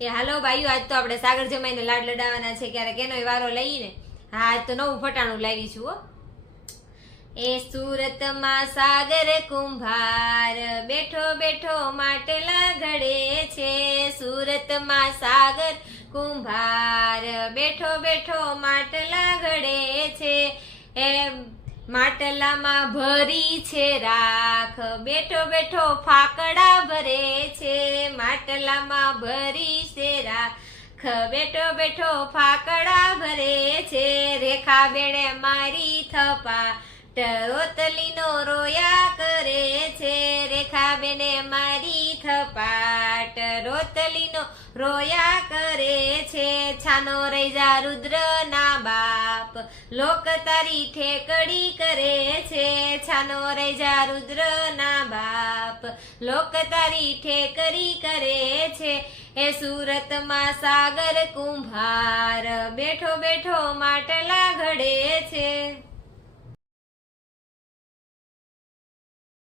એ હાલો ભાઈઓ, આજ તો આપણે સાગર જમાઈને લાડ લડાવવાના છે, ક્યારેક એનો વારો લઈને. હા, આજ તો નવું ફટાણું લાવી છું, હો. એ સુરતમાં સાગર કુંભાર બેઠો બેઠો માટલા ઘડે છે. સુરતમાં સાગર કુંભાર બેઠો બેઠો માટલા ઘડે છે. એ માટલામાં ભરી છે રાખ. બેઠો બેઠો ફાકડા ભરે છે. માટલામાં ભરી છે રાખ. બેઠો બેઠો ફાકડા ભરે છે. રેખા બેણે મારી થપા રોતલીનો રોયા કરે છે. રેખા બેને મારી થપાટ. રોતલીનો રોયા કરે છે. છાનો રૈજા રુદ્ર ના બાપ. લોક તારી ઠેકડી કરે છે, છાનો રેજા રુદ્ર ના બાપ. લોક તારી ઠેકરી કરે છે, એ સુરતમાં સાગર કુંભાર. બેઠો બેઠો